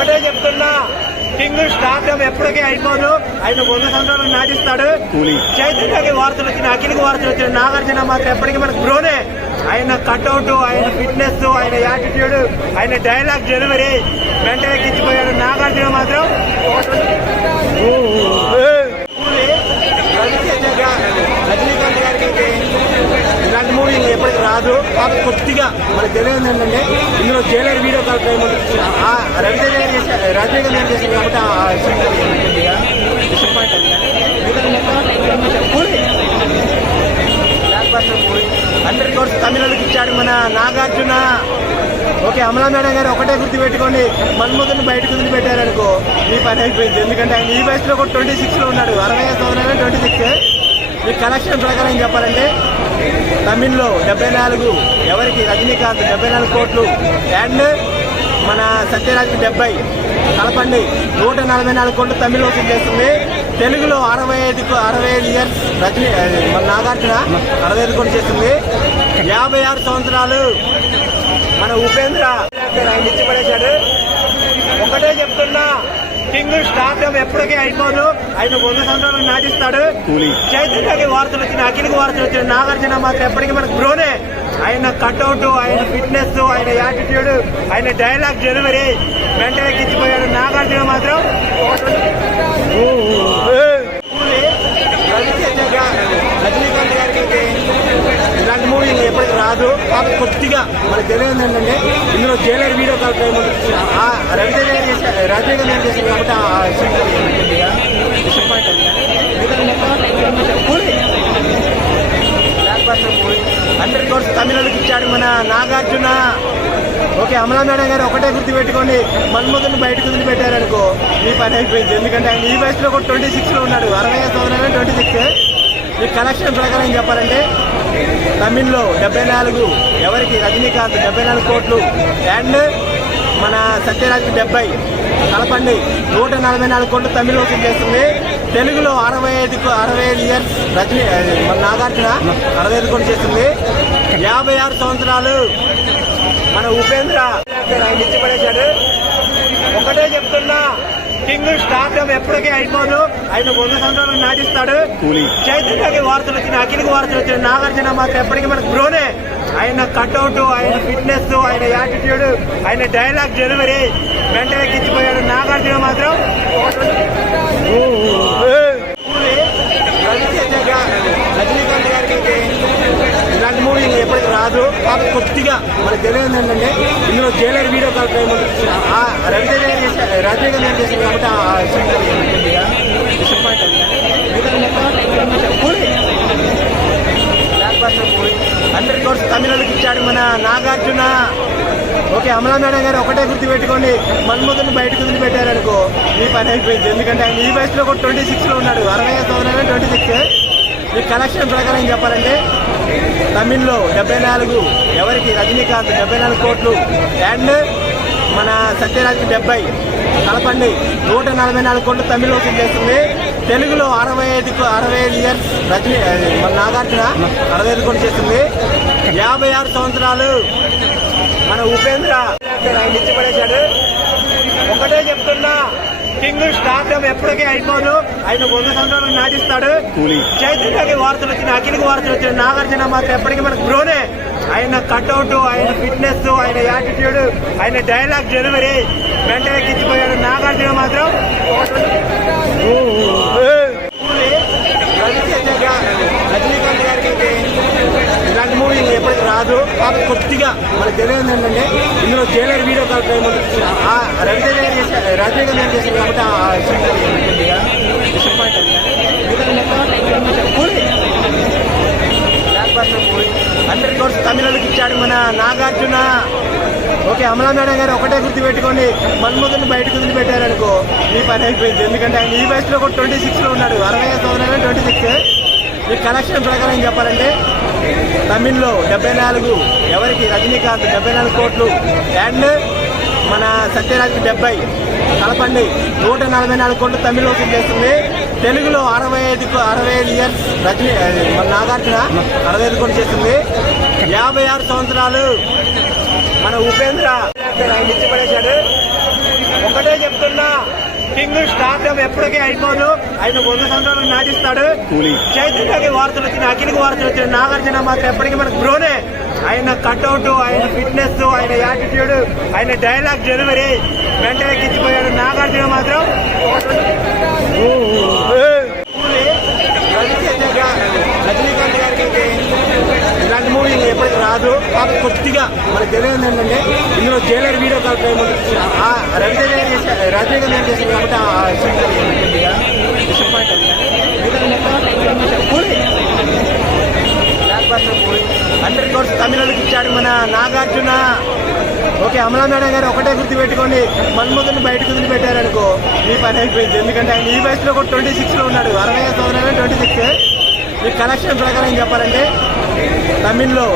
ఒకటే చెప్తున్నా, king stardom ఎప్పటికీ అయిపోదు. ఆయన 100 సంవత్సరాలు నాటిస్తాడు. చైతన్యకి వార్తలు వచ్చిన, అఖిల్కి వార్తలు వచ్చిన, నాగార్జున మాత్రం ఎప్పటికీ మనకు బ్రోనే. ఆయన కట్అవుట్, ఆయన ఫిట్నెస్, ఆయన యాటిట్యూడ్, ఆయన డైలాగ్ డెలివరీ వెంటనే కిచ్చిపోయాడు. నాగార్జున మాత్రం రజనీకాంత్ గారికి అయితే ఇలాంటి మూవీ ఎప్పటికీ రాదు. కాకపోతే కొద్దిగా మనకు తెలియదు ఏంటంటే ఇందులో Jailer video call time Ravi Teja గారు చేశారు, రజనీకాంత్ గారు చేశారు కాబట్టి డిసప్పాయింట్ అయింది. 100 crores తమిళకి ఇచ్చాడు మన నాగార్జున. ఓకే, అమలా మేడం గారు ఒకటే గుర్తు పెట్టుకోండి, మన్మోహన్ బయటకు వదిలి పెట్టారనుకో ఈ పని అయిపోయింది. ఎందుకంటే ఆయన ఈ వయసులో కూడా 26లో ఉన్నాడు. 60 సంవత్సరాలు 26. ఈ కలెక్షన్ ప్రకారం చెప్పాలంటే తమిళ్లో 74, ఎవరికి రజనీకాంత్ 74 కోట్లు, అండ్ మన సత్యరాజ్కి 70 కలపండి 144 కోట్లు తమిళ్ వసూలు చేస్తుంది. తెలుగులో 65 ఇయర్స్ మన నాగార్జున 65 కోట్లు చేస్తుంది. 56 సంవత్సరాలు మన ఉపేంద్ర ఆయన ఇచ్చి పడేశాడు. ఒకటే చెప్తున్నా, కింగ్ స్టార్డమ్ ఎప్పటికీ అయిపోదు. ఆయన 100 సంవత్సరాలు నాటిస్తాడు. చైతన్యకి వార్తలు వచ్చిన, అఖిల్కి వార్తలు వచ్చిన, నాగార్జున మాత్రం ఎప్పటికీ మనకు బ్రోనే. ఆయన కట్అవుట్, ఆయన ఫిట్నెస్, ఆయన యాటిట్యూడ్, ఆయన డైలాగ్ డెలివరీ వెంటనే కిచ్చిపోయాడు. నాగార్జున మాత్రం రజనీకాంత్ గారికి అయితే ఇలాంటి మూవీ ఎప్పటికీ రాదు. కాకపోతే కొద్దిగా మనకు తెలియదు ఏంటంటే ఇందులో Jailer video call time Ravi Teja గారు చేశారు, రజనీకాంత్ గారు చేశారు కాబట్టి డిసప్పాయింట్ అయింది. 100 crores తమిళకి ఇచ్చాడు మన నాగార్జున. ఓకే, అమలా మేడం గారు ఒకటే గుర్తు పెట్టుకోండి, మన్మోహన్ బయటకు వదిలి పెట్టారనుకో ఈ పని అయిపోయింది. ఎందుకంటే ఆయన ఈ వయసులో కూడా 26లో ఉన్నాడు. 60 సంవత్సరాలు 26. ఈ కలెక్షన్ ప్రకారం చెప్పాలంటే తమిళ్లో 74, ఎవరికి రజనీకాంత్ 74 కోట్లు, అండ్ మన సత్యరాజ్కి 70 కలపండి 144 కోట్లు తమిళ్ వసూలు చేస్తుంది. తెలుగులో 65 ఇయర్స్ మన నాగార్జున 65 కోట్లు చేస్తుంది. 56 సంవత్సరాలు మన ఉపేంద్ర ఆయన ఇచ్చి పడేశాడు. ఒకటే చెప్తున్నా, కింగ్ స్టార్డమ్ ఎప్పటికీ అయిపోదు. ఆయన 100 సంవత్సరాలు నాటిస్తాడు. చైతన్యకి వార్తలు వచ్చిన, అఖిల్కి వార్తలు వచ్చిన, నాగార్జున మాత్రం ఎప్పటికీ మనకు బ్రోనే. ఆయన కట్అవుట్, ఆయన ఫిట్నెస్, ఆయన యాటిట్యూడ్, ఆయన డైలాగ్ డెలివరీ వెంటనే కిచ్చిపోయాడు. నాగార్జున మాత్రం రజనీకాంత్ గారికి అయితే ఇలాంటి మూవీ ఎప్పటికీ రాదు. కాకపోతే కొద్దిగా మనకు తెలియదు ఏంటంటే ఇందులో Jailer video call time Ravi Teja గారు చేశారు, రజనీకాంత్ గారు చేశారు కాబట్టి డిసప్పాయింట్ అయింది. 100 crores తమిళకి ఇచ్చాడు మన నాగార్జున. ఓకే, అమలా మేడం గారు ఒకటే గుర్తు పెట్టుకోండి, మన్మోహన్ బయటకు వదిలి పెట్టారనుకో ఈ పని అయిపోయింది. ఎందుకంటే ఆయన ఈ వయసులో కూడా 26లో ఉన్నాడు. 60 సంవత్సరాలు 26. ఈ కలెక్షన్ ప్రకారం చెప్పాలంటే తమిళ్లో 74, ఎవరికి రజనీకాంత్ 74 కోట్లు, అండ్ మన సత్యరాజ్కి 70 కలపండి 144 కోట్లు తమిళ్ వసూలు చేస్తుంది. తెలుగులో 65 ఇయర్స్ మన నాగార్జున 65 కోట్లు చేస్తుంది. 56 సంవత్సరాలు మన ఉపేంద్ర ఆయన ఇచ్చి పడేశాడు. ఒకటే చెప్తున్నా, కింగ్ స్టార్డమ్ ఎప్పటికీ అయిపోదు. ఆయన 100 సంవత్సరాలు నాటిస్తాడు. చైతన్యకి వార్తలు వచ్చిన, అఖిల్కి వార్తలు వచ్చిన, నాగార్జున మాత్రం ఎప్పటికీ మనకు బ్రోనే. ఆయన కట్అవుట్, ఆయన ఫిట్నెస్, ఆయన యాటిట్యూడ్, ఆయన డైలాగ్ డెలివరీ వెంటనే కిచ్చిపోయాడు. నాగార్జున మాత్రం రజనీకాంత్ గారికి అయితే ఇలాంటి మూవీ ఎప్పటికీ రాదు. కాకపోతే కొద్దిగా మనకు తెలియదు ఏంటంటే ఇందులో Jailer video call time Ravi Teja గారు చేశారు, రజనీకాంత్ గారు చేశారు కాబట్టి డిసప్పాయింట్ అయింది. 100 crores తమిళకి ఇచ్చాడు మన నాగార్జున. ఓకే, అమలా మేడం గారు ఒకటే గుర్తు పెట్టుకోండి, మన్మోహన్ బయటకు వదిలి పెట్టారనుకో ఈ పని అయిపోయింది. ఎందుకంటే ఆయన ఈ వయసులో కూడా 26లో ఉన్నాడు. 60 సంవత్సరాలు 26. ఈ కలెక్షన్ ప్రకారం చెప్పాలంటే తమిళ్లో 74, ఎవరికి రజనీకాంత్ 74 కోట్లు, అండ్ మన సత్యరాజ్కి 70 కలపండి 144 కోట్లు తమిళ్ వసూలు చేస్తుంది. తెలుగులో 65 ఇయర్స్ మన నాగార్జున 65 కోట్లు చేస్తుంది. 56 సంవత్సరాలు మన ఉపేంద్ర ఆయన ఇచ్చి పడేశాడు. ఒకటే చెప్తున్నా, కింగ్ స్టార్డమ్ ఎప్పటికీ అయిపోదు. ఆయన 100 సంవత్సరాలు నాటిస్తాడు. చైతన్యకి వార్తలు వచ్చిన, అఖిల్కి వార్తలు వచ్చిన, నాగార్జున మాత్రం ఎప్పటికీ మనకు బ్రోనే. ఆయన కట్అవుట్, ఆయన ఫిట్నెస్, ఆయన యాటిట్యూడ్, ఆయన డైలాగ్ డెలివరీ వెంటనే కిచ్చిపోయాడు. నాగార్జున మాత్రం రజనీకాంత్ గారికి అయితే ఇలాంటి మూవీ ఎప్పటికీ రాదు. కాబట్టి కొద్దిగా మనకు తెలియదు ఏంటంటే ఇందులో జైలర్ వీడియో కాల్ రవితేజ గారు చేశారు, రజనీకాంత్ గారు చేశారు కాబట్టి ఆ కొద్దిగా డిసప్పాయింట్ అయింది. 100 crores తమిళకి ఇచ్చాడు మన నాగార్జున. ఓకే, అమలా మేడం గారు ఒకటే గుర్తు పెట్టుకోండి, మన్మధుని బయటకు వదిలిపెట్టారనుకో మీ పని అయిపోయింది. ఎందుకంటే ఆయన ఈ వయసులో కూడా 26లో ఉన్నాడు. 65 సంవత్సరాలు 26. మీ కలెక్షన్ ప్రకారం చెప్పాలంటే తమిళ్లో